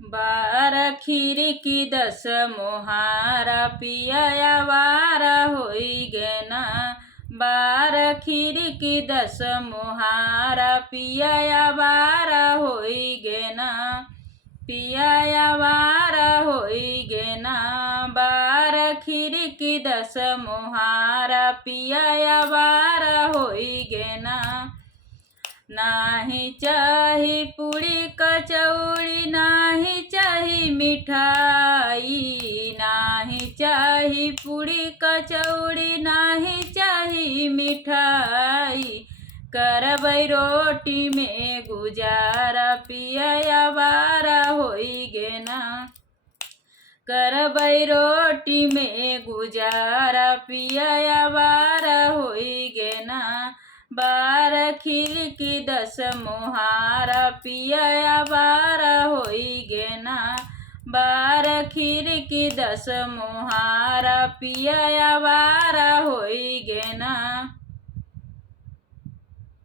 बार खिड़की दस मोहारा पिया वारा होई गे ना। बार खिड़की दस मोहारा पिया वारा होई गे ना। पिया वारा होई गे ना। बार खिड़की दस मोहारा पिया वारा होई गे ना। नाही चाही पूरी कचौड़ी नाही चाही मिठाई। नाही चाही पूरी कचौड़ी नाही चाही मिठाई। करबै रोटी में गुजारा पिया वारा होई गे ना। करबै रोटी में गुजारा पिया वारा होई गे ना। बार खिड़की दस मोहारा पिया वारा होई गे ना। बार खिड़की दस मोहारा पिया वारा होई गे